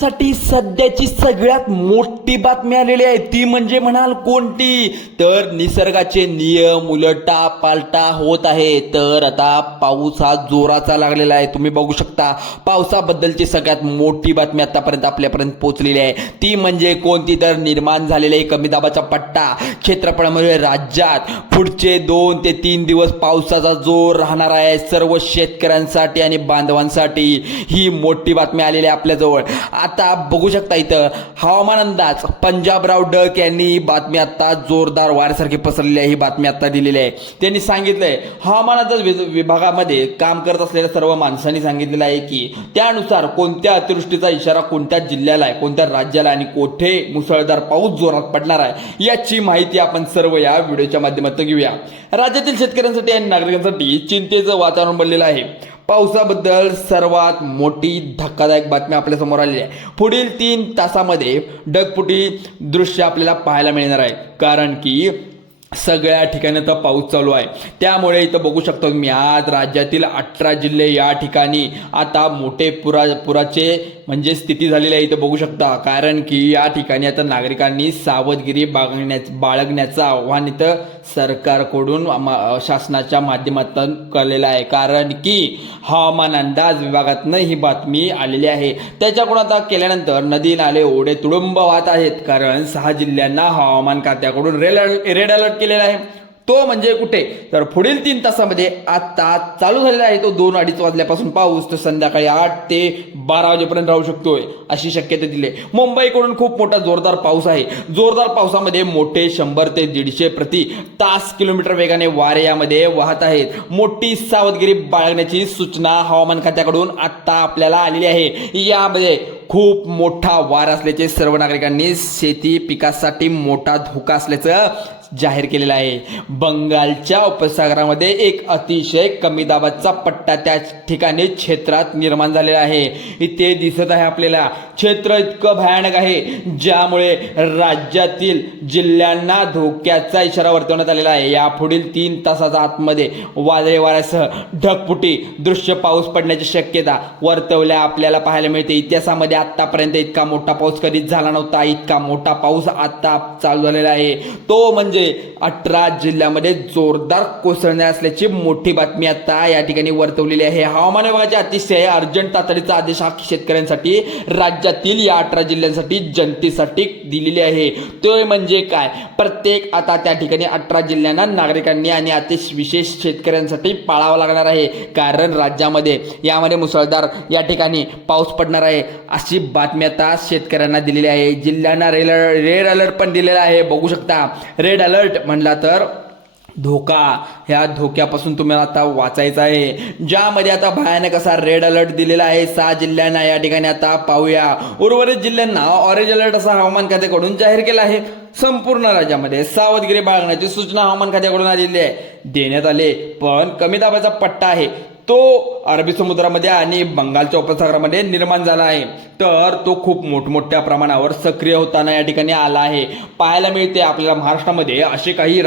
साठी सध्याची सगळ्यात मोठी बातमी आलेली आहे ती म्हणजे म्हणाल कोणती तर निसर्गाचे नियम उलटा पालटा होत आहे। तर आता पाऊस हा जोराचा लागलेला आहे। तुम्ही बघू शकता पावसाबद्दलची सगळ्यात मोठी बातमी आतापर्यंत आपल्यापर्यंत पोहोचलेली आहे ती म्हणजे कोणती तर निर्माण झालेले कमी दाबाचा पट्टा क्षेत्रफळामुळे राज्यात पुढचे 2 ते 3 दिवस पावसाचा जोर राहणार आहे। सर्व शेतकऱ्यांसाठी आणि बांधवांसाठी ही मोठी बातमी आलेली आहे आपल्याजवळ। आता बघू शकता इथं हवामान अंदाज पंजाबराव डक यांनी बातमी आता जोरदार वाऱ्यासारखी पसरलेली आहे। ही बातमी आता दिलेली आहे। त्यांनी सांगितलंय हवामान अंदाज विभागामध्ये काम करत असलेल्या सर्व माणसांनी सांगितलेलं आहे की त्यानुसार कोणत्या अतिवृष्टीचा इशारा कोणत्या जिल्ह्याला आहे, कोणत्या राज्याला आणि कुठे मुसळधार पाऊस जोरात पडणार आहे याची माहिती आपण सर्व या व्हिडिओच्या माध्यमातून घेऊया। राज्यातील शेतकऱ्यांसाठी आणि नागरिकांसाठी चिंतेचं वातावरण बनलेलं आहे। पावसाबद्दल सर्वात मोठी धक्कादायक बातमी आपल्या समोर आलेली आहे। पुढील 3 तासामध्ये ढगफुटी दृश्य आपल्याला पाहायला मिळणार आहे, कारण की सगळ्या ठिकाणी तर पाऊस चालू आहे। त्यामुळे इथं बघू शकतो मी आज राज्यातील 18 जिल्हे या ठिकाणी आता मोठे पुराचे म्हणजे स्थिती झालेली आहे। इथं बघू शकता, कारण की या ठिकाणी आता नागरिकांनी सावधगिरी बाळगण्याचं आव्हान इथं सरकारकडून शासनाच्या माध्यमातून कळलेलं आहे, कारण की हवामान अंदाज विभागातनं ही बातमी आलेली आहे। त्याच्याकडून आता केल्यानंतर नदी नाले ओढे तुडुंब वाहत आहेत, कारण 6 जिल्ह्यांना हवामान खात्याकडून रेड अलर्ट केलेला आहे। तो म्हणजे कुठे तर पुढील 3 तासामध्ये आता चालू झालेला आहे तो 2-2:30 वाजल्यापासून पाऊस तर संध्याकाळी 8 ते 12 वाजेपर्यंत राहू शकतोय अशी शक्यता दिली। मुंबईकडून खूप मोठा जोरदार पाऊस आहे। जोरदार पावसामध्ये मोठे 100 ते 150 प्रति तास किलोमीटर वेगाने वारे यामध्ये वाहत आहेत। मोठी सावधगिरी बाळगण्याची सूचना हवामान खात्याकडून आता आपल्याला आलेली आहे। यामध्ये खूप मोठा वारा असल्याचे सर्व नागरिकांनी शेती पिकासाठी मोठा धोका असल्याचं जाहीर केलेला आहे। बंगालच्या उपसागरामध्ये एक अतिशय कमी दाबाचा पट्टा त्या ठिकाणी क्षेत्रात निर्माण झालेला आहे। इथे दिसत आहे आपल्याला क्षेत्र इतकं भयानक आहे ज्यामुळे राज्यातील जिल्ह्यांना धोक्याचा इशारा वर्तवण्यात आलेला आहे। या पुढील 3 तासाच्या आतमध्ये वादळी वाऱ्यासह ढगफुटी दृश्य पाऊस पडण्याची शक्यता वर्तवल्या आपल्याला पाहायला मिळते। इतिहासामध्ये आतापर्यंत इतका मोठा पाऊस कधीच झाला नव्हता। इतका मोठा पाऊस आता चालू झालेला आहे, तो म्हणजे 18 जिल्ह्यामध्ये जोरदार कोसळणे असल्याची मोठी बातमी आता या ठिकाणी वर्तवलेली आहे। हवामान विभागाचे अतिशय अर्जंट तातडीचा आदेश हा शेतकऱ्यांसाठी राज्यातील या 18 जिल्ह्यांसाठी जनतेसाठी दिलेली आहे। तो म्हणजे काय प्रत्येक आता त्या ठिकाणी 18 जिल्ह्यांना नागरिकांनी आणि अतिशय विशेष शेतकऱ्यांसाठी पाळावं लागणार आहे, कारण राज्यामध्ये यामध्ये मुसळधार या ठिकाणी पाऊस पडणार आहे अशी बातमी आता शेतकऱ्यांना दिलेली आहे। जिल्ह्यांना रेड अलर्ट पण दिलेला आहे। बघू शकता रेड अलर्ट म्हणला तर धोका, ह्या धोक्यापासून तुम्हाला आता वाचायचं आहे, ज्यामध्ये आता भयानक असा रेड अलर्ट दिलेला आहे 6 जिल्ह्यांना। या ठिकाणी आता पाहूया उर्वरित जिल्ह्यांना ऑरेंज अलर्ट असा हवामान खात्याकडून जाहीर केला आहे। संपूर्ण राज्यामध्ये सावधगिरी बाळगण्याची सूचना हवामान खात्याकडून आलेली आहे देण्यात आले। पण कमी दाबाचा पट्टा आहे तो अरबी समुद्रामध्ये आणि बंगालच्या उपसागरामध्ये निर्माण झाला आहे, तर तो खूप मोठमोठ्या प्रमाणावर सक्रिय होताना या ठिकाणी आला आहे पाहायला मिळते। आपल्याला महाराष्ट्रामध्ये असे काही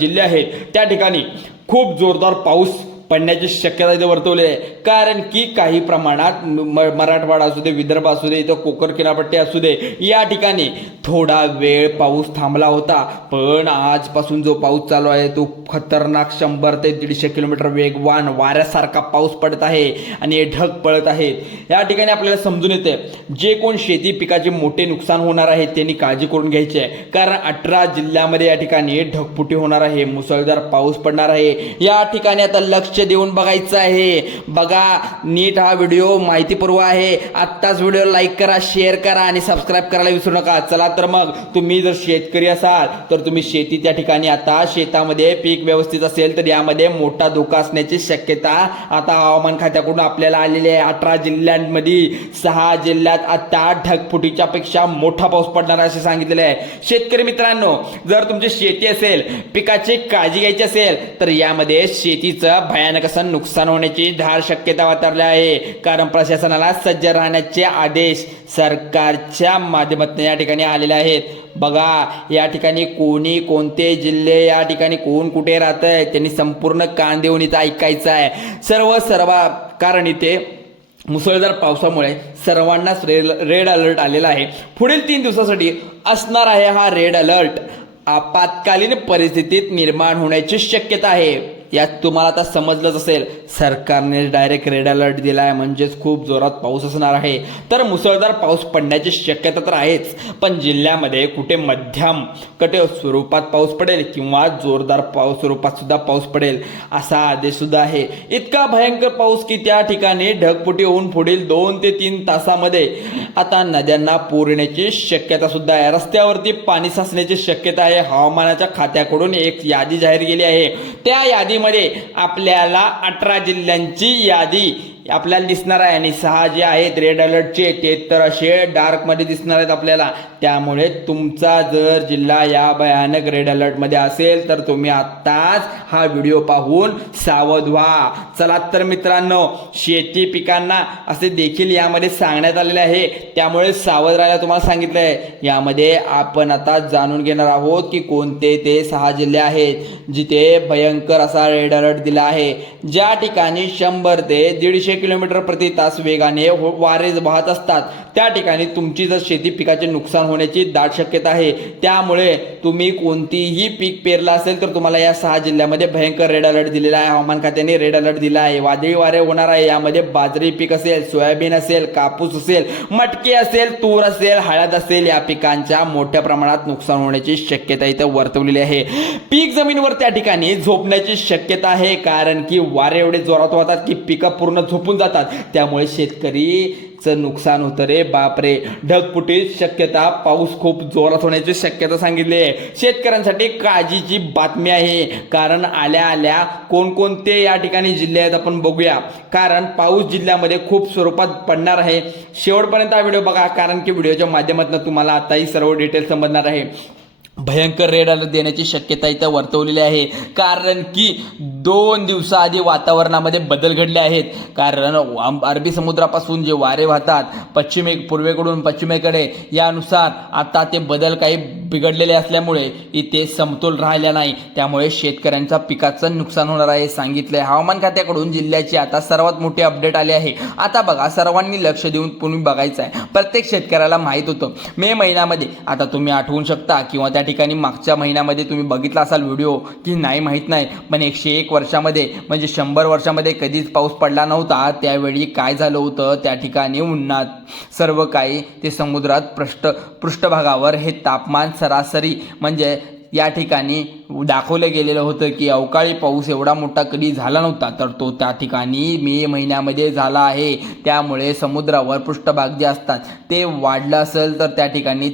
जिल्हे आहेत त्या ठिकाणी खूप जोरदार पाऊस पडण्याची शक्यता इथे वर्तवली आहे, कारण की काही प्रमाणात मराठवाडा असू दे, विदर्भ असू दे, इथं कोकण किनारपट्टी असू दे, या ठिकाणी थोडा वेळ पाऊस थांबला होता, पण आजपासून जो पाऊस चालू आहे तो खतरनाक 100 ते 150 किलोमीटर वेगवान वाऱ्यासारखा पाऊस पडत आहे आणि ढग पळत आहेत। या ठिकाणी आपल्याला समजून येते जे कोण शेती पिकाचे मोठे नुकसान होणार आहे त्यांनी काळजी करून घ्यायची आहे, कारण 18 जिल्ह्यामध्ये या ठिकाणी ढगफुटी होणार आहे, मुसळधार पाऊस पडणार आहे। या ठिकाणी आता लक्ष देऊन बघायचं आहे। बघा नीट, हा व्हिडिओ माहितीपूर्व आहे। आत्ताच व्हिडिओ लाईक करा, शेअर करा आणि सबस्क्राईब करायला विसरू नका। चला तर मग तुम्ही जर शेतकरी असाल तर तुम्ही शेती त्या ठिकाणी आता शेतामध्ये पीक व्यवस्थित असेल तर यामध्ये मोठा धोका असण्याची शक्यता आता हवामान खात्याकडून आपल्याला आलेली आहे। 18 जिल्ह्यांमध्ये 6 जिल्ह्यात आता ढगफुटीच्या पेक्षा मोठा पाऊस पडणार असे सांगितलेले आहे। शेतकरी मित्रांनो, जर तुमची शेती असेल, पिकाची काळजी घ्यायची असेल तर यामध्ये शेतीचं भयानक असं नुकसान होण्याची धार शक्यता वातारली आहे, कारण प्रशासनाला सज्ज राहण्याचे आदेश सरकारच्या माध्यमातून या ठिकाणी आलेले आहेत। बघा या ठिकाणी कोणी कोणते जिल्हे या ठिकाणी कोण कुठे राहतंय त्यांनी संपूर्ण कान देऊन इथं ऐकायचं आहे सर्व कारण इथे मुसळधार पावसामुळे सर्वांनाच रेड अलर्ट आलेला आहे. पुढील 3 दिवसासाठी असणार आहे हा रेड अलर्ट. आपत्कालीन परिस्थितीत निर्माण होण्याची शक्यता आहे. यात तुम्हाला आता समजलंच असेल, सरकारने डायरेक्ट रेड अलर्ट दिला आहे म्हणजेच खूप जोरात पाऊस असणार आहे. तर मुसळधार पाऊस पडण्याची शक्यता तर आहेच, पण जिल्ह्यामध्ये कुठे मध्यम कटे स्वरूपात पाऊस पडेल किंवा जोरदार पाऊस स्वरूपात सुद्धा पाऊस पडेल असा आदेश सुद्धा आहे. इतका भयंकर पाऊस की त्या ठिकाणी ढगफुटी होऊन पुढील 2 ते 3 तासामध्ये आता नद्यांना पूर येण्याची शक्यता सुद्धा आहे. रस्त्यावरती पाणी साचण्याची शक्यता आहे. हवामानाच्या खात्याकडून एक यादी जाहीर केली आहे. त्या यादीमध्ये आपल्याला 18 जिल्ह्यांची यादी आपल्याला दिसणार आहे आणि 6 जे आहेत रेड अलर्टचे ते तर असे डार्कमध्ये दिसणार आहेत आपल्याला. त्यामुळे तुमचा जर जिल्हा या भयानक रेड अलर्टमध्ये असेल तर तुम्ही आत्ताच हा व्हिडिओ पाहून सावध व्हा. चला तर मित्रांनो, शेती पिकांना असे देखील यामध्ये सांगण्यात आलेले आहे, त्यामुळे सावध राहायला तुम्हाला सांगितलं आहे. यामध्ये आपण आता जाणून घेणार आहोत की कोणते ते 6 जिल्हे आहेत जिथे भयंकर असा रेड अलर्ट दिला आहे. ज्या ठिकाणी 100 ते 150 किलोमीटर प्रति तास वेगाने वारे वाहत असतात त्या ठिकाणी तुमची जर शेती पिकाचे नुकसान होण्याची दाट शक्यता आहे. त्यामुळे तुम्ही कोणतीही पीक पेरला असेल तर तुम्हाला या 6 जिल्ह्यामध्ये भयंकर रेड अलर्ट दिलेला आहे. हवामान खात्याने रेड अलर्ट दिला आहे. वादळी वारे होणार आहे. यामध्ये बाजरी पीक असेल, सोयाबीन असेल, कापूस असेल, मटकी असेल, तूर असेल, हळद असेल, या पिकांच्या मोठ्या प्रमाणात नुकसान होण्याची शक्यता इथे वर्तवलेली आहे. पीक जमिनीवर त्या ठिकाणी झोपण्याची शक्यता आहे, कारण की वारे एवढे जोरात वाहतात की पिकं पूर्ण झोपून जातात. त्यामुळे शेतकरीचं नुकसान होतं रे बापरे. ढगफुटीची शक्यता, पाऊस खूप जोरात होण्याची शक्यता सांगितली आहे. शेतकऱ्यांसाठी काळजीची बातमी आहे, कारण आल्या आल्या कोणकोणते या ठिकाणी जिल्हे आहेत आपण बघूया. कारण पाऊस जिल्ह्यामध्ये खूप स्वरूपात पडणार आहे. शेवटपर्यंत हा व्हिडिओ बघा, कारण की व्हिडिओच्या माध्यमातून तुम्हाला आताही सर्व डिटेल समजणार आहे. भयंकर रेड अलर्ट देण्याची शक्यता इथं वर्तवलेली आहे, कारण की 2 दिवसाआधी वातावरणामध्ये बदल घडले आहेत. कारण अरबी समुद्रापासून जे वारे वाहतात पूर्वेकडून पश्चिमेकडे, यानुसार आता ते बदल काही बिघडलेले असल्यामुळे इथे समतोल राहिला नाही. त्यामुळे शेतकऱ्यांच्या पिकाचं नुकसान होणार आहे सांगितलंय. हवामान खात्याकडून जिल्ह्याची आता सर्वात मोठी अपडेट आली आहे. आता बघा, सर्वांनी लक्ष देऊन तुम्ही बघायचं आहे. प्रत्येक शेतकऱ्याला माहीत होतं मे महिन्यामध्ये, आता तुम्ही आठवून शकता किंवा त्या ठिकाणी मागच्या महिन्यामध्ये तुम्ही बघितला असाल व्हिडिओ की नाही माहीत नाही, पण 101 वर्षामध्ये म्हणजे 100 वर्षामध्ये कधीच पाऊस पडला नव्हता. त्यावेळी काय झालं होतं, त्या ठिकाणी उन्हात सर्व काही ते समुद्रात पृष्ठभागावर हे तापमान सरासरी म्हणजे या ठिकाणी दाखवलं गेलेलं होतं की अवकाळी पाऊस एवढा मोठा कधी झाला नव्हता, तर तो त्या ठिकाणी मे महिन्यामध्ये झाला आहे. त्यामुळे समुद्रावर पृष्ठभाग जे असतात ते वाढलं असेल तर त्या ठिकाणी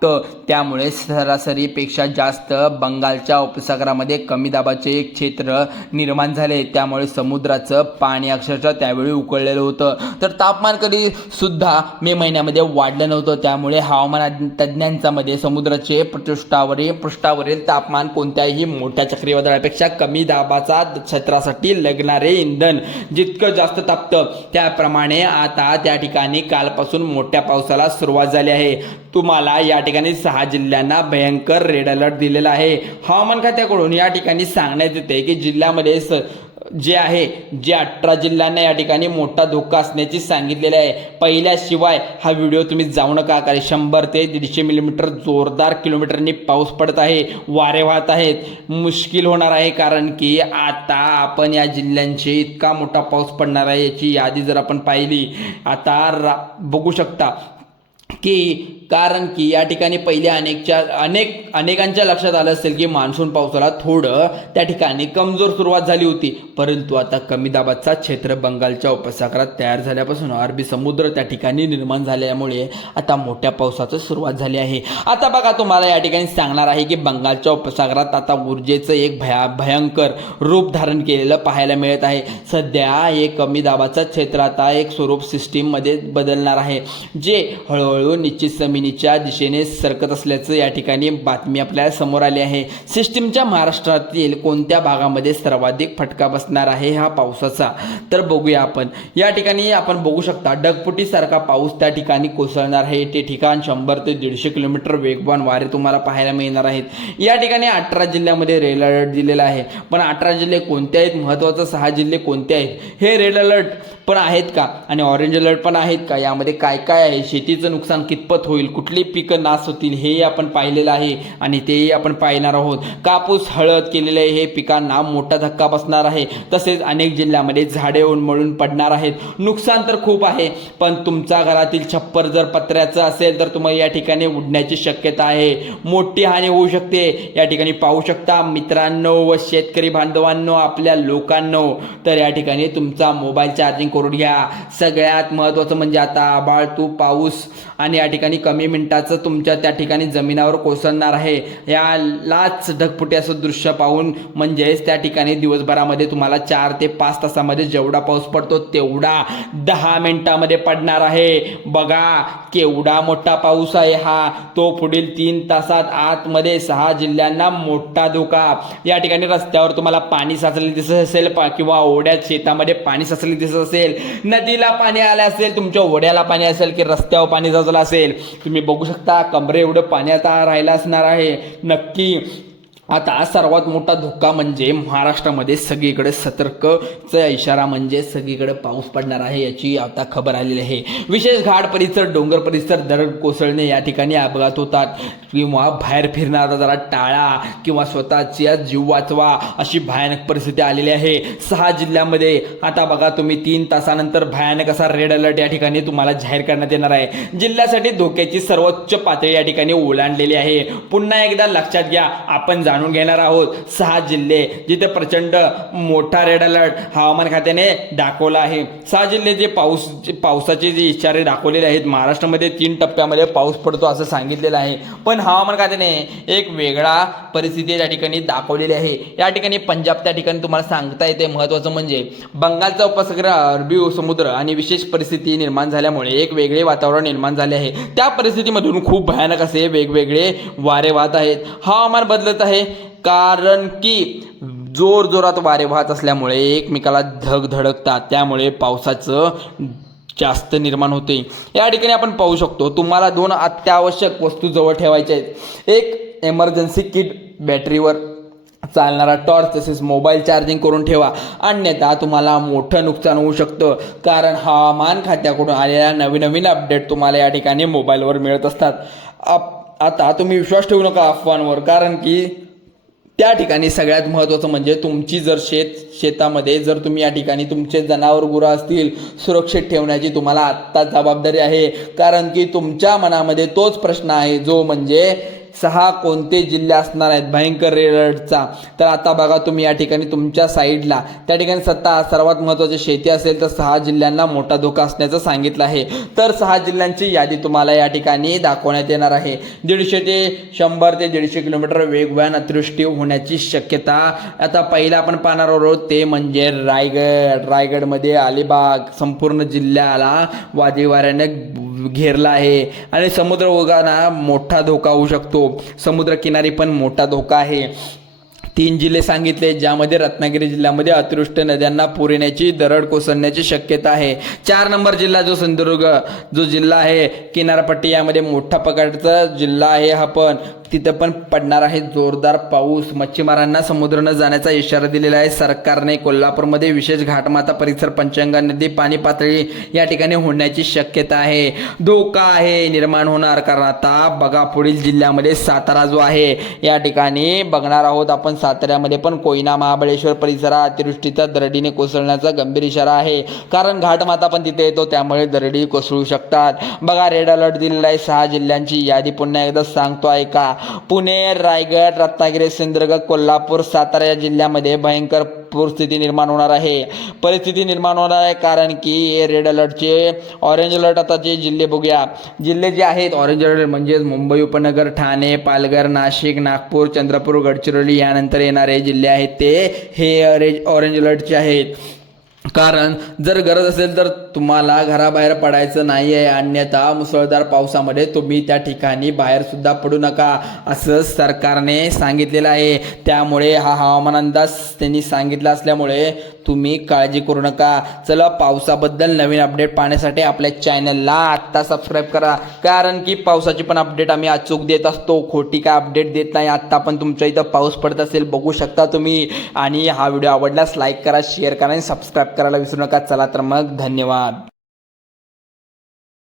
त्यामुळे सरासरीपेक्षा जास्त बंगालच्या उपसागरामध्ये कमी दाबाचे एक क्षेत्र निर्माण झाले. त्यामुळे समुद्राचं पाणी अक्षरशः त्यावेळी उकळलेलं होतं. तर तापमान कधी सुद्धा मे महिन्यामध्ये वाढलं नव्हतं. त्यामुळे हवामान तज्ज्ञांच्या मध्ये समुद्राचे पृष्ठावरील तापमान कोणत्याही मोठ्या चक्रीवादळापेक्षा कमी दाबाचा क्षेत्रासाठी लागणारे इंधन जितकं जास्त तापतं, त्याप्रमाणे आता त्या ठिकाणी कालपासून मोठ्या पावसाला सुरुवात झाली आहे. तुम्हाला या ठिकाणी 6 जिल्ह्यांना भयंकर रेड अलर्ट दिलेला आहे. हवामान खात्याकडून या ठिकाणी सांगण्यात येते की जिल्ह्यामध्ये जे 18 जिल्ह्यांना या ठिकाणी मोठा धोका असण्याची सांगितलेले आहे. पहिल्याशिवाय हा व्हिडिओ तुम्ही जाऊ नका, कारण 100 ते 150 मिलीमीटर जोरदार किलोमीटरनी पाऊस पडत आहे, वारे वाहत आहेत. मुश्किल होणार आहे, कारण की आता आपण या जिल्ह्यांची इतका मोठा पाऊस पडणार आहे याची यादी जर आपण पाहिली आता बघू शकता की, कारण की या ठिकाणी पहिले अनेकांच्या लक्षात आलं असेल की मान्सून पावसाला थोडं त्या ठिकाणी कमजोर सुरुवात झाली होती, परंतु आता कमी दाबाचा क्षेत्र बंगालच्या उपसागरात तयार झाल्यापासून अरबी समुद्र त्या ठिकाणी निर्माण झाल्यामुळे आता मोठ्या पावसाची सुरुवात झाली आहे. आता बघा, तुम्हाला या ठिकाणी सांगणार आहे की बंगालच्या उपसागरात आता ऊर्जेचं एक भयंकर रूप धारण केलेलं पाहायला मिळत आहे. सध्या हे कमी दाबाचं क्षेत्र आता एक स्वरूप सिस्टीममध्ये बदलणार आहे, जे हळूहळू वादळ निश्चित जमिनीच्या दिशेने सरकत असल्याचं या ठिकाणी बातमी आपल्याला समोर आली आहे. सिस्टीमच्या महाराष्ट्रातील कोणत्या भागामध्ये सर्वाधिक फटका बसणार आहे हा पावसाचा, तर बघूया आपण. या ठिकाणी आपण बघू शकता ढगफुटीसारखा पाऊस त्या ठिकाणी कोसळणार आहे. ते ठिकाण 100 ते 150 किलोमीटर वेगवान वारे तुम्हाला पाहायला मिळणार आहेत. या ठिकाणी 18 जिल्ह्यामध्ये रेड अलर्ट दिलेला आहे. पण 18 जिल्हे कोणते आहेत, महत्त्वाचं 6 जिल्हे कोणते आहेत, हे रेड अलर्ट पण आहेत का आणि ऑरेंज अलर्ट पण आहेत का, यामध्ये काय काय आहे, शेतीचं नुकसान कितपत होईल, कुठली पिकं नाश होतील हे आपण पाहिलेलं आहे आणि तेही आपण पाहणार आहोत. कापूस हळद केलेले हे पिकांना मोठा धक्का बसणार आहे. तसेच अनेक जिल्ह्यामध्ये झाडे उन्मळून पडणार आहेत. नुकसान तर खूप आहे, पण तुमच्या घरातील छप्पर जर पत्र्याचं असेल तर तुम्हाला या ठिकाणी उडण्याची शक्यता आहे. मोठी हानी होऊ शकते. या ठिकाणी पाहू शकता मित्रांनो व शेतकरी बांधवांनो, आपल्या लोकांनो, तर या ठिकाणी तुमचा मोबाईल चार्जिंग करून घ्या. सगळ्यात महत्त्वाचं म्हणजे आता आभाळ तूप पाऊस आणि या ठिकाणी कमी मिनिटाचं तुमच्या त्या ठिकाणी जमिनावर कोसळणार आहे. यालाच ढगफुटी असं दृश्य पाहून म्हणजेच त्या ठिकाणी दिवसभरामध्ये तुम्हाला 4 ते 5 तासामध्ये जेवढा पाऊस पडतो तेवढा 10 मिनिटामध्ये पडणार आहे. बघा केवढा मोठा पाऊस आहे हा. तो पुढील 3 तासात आतमध्ये 6 जिल्ह्यांना मोठा धोका. या ठिकाणी रस्त्यावर तुम्हाला पाणी साचलेले दिसत असेल किंवा ओढ्यात शेतामध्ये पाणी साचलेले दिसत असेल, नदीला पाणी आले असेल, तुमच्या ओढ्याला पाणी असेल की रस्त्यावर पाणी साचलं असेल, तुम्ही बघू शकता कमरे एवढं पाणी आता राहिलं असणार आहे. नक्की आता सर्वात मोठा धोका म्हणजे महाराष्ट्रामध्ये सगळीकडे सतर्कचा इशारा म्हणजे सगळीकडे पाऊस पडणार आहे याची आता खबर आलेली आहे. विशेष घाट परिसर, डोंगर परिसर, दरड कोसळणे या ठिकाणी अपघात होतात किंवा बाहेर फिरणारा जरा टाळा किंवा स्वतःचा जीव वाचवा अशी भयानक परिस्थिती आलेली आहे 6 जिल्ह्यामध्ये. आता बघा तुम्ही 3 तासानंतर भयानक असा रेड अलर्ट या ठिकाणी तुम्हाला जाहीर करण्यात येणार आहे. जिल्ह्यासाठी धोक्याची सर्वोच्च पातळी या ठिकाणी ओलांडलेली आहे. पुन्हा एकदा लक्षात घ्या, आपण जाणून घेणार आहोत 6 जिल्हे जिथे प्रचंड मोठा रेड अलर्ट हवामान खात्याने दाखवला आहे. 6 जिल्हे जे पावसाचे जे इशारे दाखवलेले आहेत. महाराष्ट्रामध्ये 3 टप्प्यामध्ये पाऊस पडतो असं सांगितलेलं आहे, पण हवामान खात्याने एक वेगळा परिस्थिती या ठिकाणी दाखवलेली आहे. या ठिकाणी पंजाब त्या ठिकाणी तुम्हाला सांगता येते. महत्त्वाचं म्हणजे बंगालचा उपसागर, अरबी समुद्र आणि विशेष परिस्थिती निर्माण झाल्यामुळे एक वेगळे वातावरण निर्माण झाले आहे. त्या परिस्थितीमधून खूप भयानक असे वेगवेगळे वारे वाहत आहेत. हवामान बदलत आहे कारण की जोरात वारे वाहत असल्यामुळे एकमेकाला धडकतात, त्यामुळे पावसाचं जास्त निर्माण होते. या ठिकाणी आपण पाहू शकतो तुम्हाला 2 अत्यावश्यक वस्तू जवळ ठेवायच्या आहेत. एक एमर्जन्सी किट, बॅटरीवर चालणारा टॉर्च, तसेच मोबाईल चार्जिंग करून ठेवा, अन्यथा तुम्हाला मोठं नुकसान होऊ शकतं. कारण हवामान खात्याकडून आलेल्या नवीन अपडेट तुम्हाला या ठिकाणी मोबाईलवर मिळत असतात. आता तुम्ही विश्वास ठेवू नका अफवांवर, कारण की त्या ठिकाणी सगळ्यात महत्त्वाचं म्हणजे तुमची जर शेतामध्ये जर तुम्ही या ठिकाणी तुमचे जनावर गुरं असतील सुरक्षित ठेवण्याची तुम्हाला आत्ता जबाबदारी आहे. कारण की तुमच्या मनामध्ये तोच प्रश्न आहे जो म्हणजे 6 कोणते जिल्हे असणार आहेत भयंकर रेड अलर्टचा. तर आता बघा तुम्ही या ठिकाणी तुमच्या साईडला त्या ठिकाणी सर्वात महत्त्वाची शेती असेल तर 6 जिल्ह्यांना मोठा धोका असण्याचं सांगितलं आहे. तर 6 जिल्ह्यांची यादी तुम्हाला या ठिकाणी दाखवण्यात येणार आहे. 100 ते 150 किलोमीटर वेगवान अतिवृष्टी होण्याची शक्यता. आता पहिला आपण पाहणार आहोत ते म्हणजे रायगडमध्ये अलिबाग संपूर्ण जिल्ह्याला वादळी वाऱ्याने घेरला आहे आणि समुद्र ओघांना मोठा धोका होऊ शकतो. समुद्रकिनारी पण मोठा धोका आहे. 3 जिल्हे सांगितले ज्यामध्ये रत्नागिरी जिल्ह्यामध्ये अतिवृष्टी, नद्यांना पूर येण्याची, दरड कोसळण्याची शक्यता आहे. 4 नंबर जिल्हा जो सिंधुदुर्ग जो जिल्हा आहे किनारपट्टी, यामध्ये मोठा प्रकारचा जिल्हा आहे हा, पण तिथं पण पडणार आहे जोरदार पाऊस. मच्छीमारांना समुद्र न जाण्याचा इशारा दिलेला आहे सरकारने. कोल्हापूरमध्ये विशेष घाटमाता परिसर, पंचगंगा नदी पाणी पातळी या ठिकाणी होण्याची शक्यता आहे. धोका आहे निर्माण होणार, कारण आता बघा पुढील जिल्ह्यामध्ये सातारा जो आहे या ठिकाणी बघणार आहोत आपण. साताऱ्यामध्ये पण कोयना, महाबळेश्वर परिसरात अतिवृष्टीचा दरडीने कोसळण्याचा गंभीर इशारा आहे, कारण घाटमाता पण तिथे येतो, त्यामुळे दरडी कोसळू शकतात. बघा रेड अलर्ट दिलेला आहे. 6 जिल्ह्यांची यादी पुन्हा एकदा सांगतो ऐका. पुणे, रायगड, रत्नागिरी, सिंधुदुर्ग, कोल्हापूर, सातारा या जिल्ह्यामध्ये भयंकर परिस्थिती निर्माण होणार आहे. कारण की रेड अलर्टचे ऑरेंज अलर्ट आता जे जिल्हे बघूया. जिल्हे जे आहेत ऑरेंज अलर्ट म्हणजे मुंबई उपनगर, ठाणे, पालघर, नाशिक, नागपूर, चंद्रपूर, गडचिरोली यानंतर येणारे जिल्हे आहेत ते हे ऑरेंज अलर्टचे आहेत. कारण जर गरज असेल तर तुम्हाला घराबाहेर पडायचं नाही आहे, अन्यथा मुसळधार पावसामध्ये तुम्ही त्या ठिकाणी बाहेर सुद्धा पडू नका असं सरकारने सांगितलेलं आहे. त्यामुळे हा हवामान अंदाज त्यांनी सांगितला असल्यामुळे तुम्ही काळजी करू नका. चला, पावसाबद्दल नवीन अपडेट पाहण्यासाठी आपल्या चॅनलला आत्ता सबस्क्राईब करा, कारण की पावसाची पण अपडेट आम्ही अचूक देत असतो, खोटी काय अपडेट देत नाही. आत्ता पण तुमच्या इथं पाऊस पडत असेल, बघू शकता तुम्ही. आणि हा व्हिडिओ आवडल्यास लाईक करा, शेअर करा आणि सबस्क्राईब करायला विसरू नका. चला तर मग, धन्यवाद.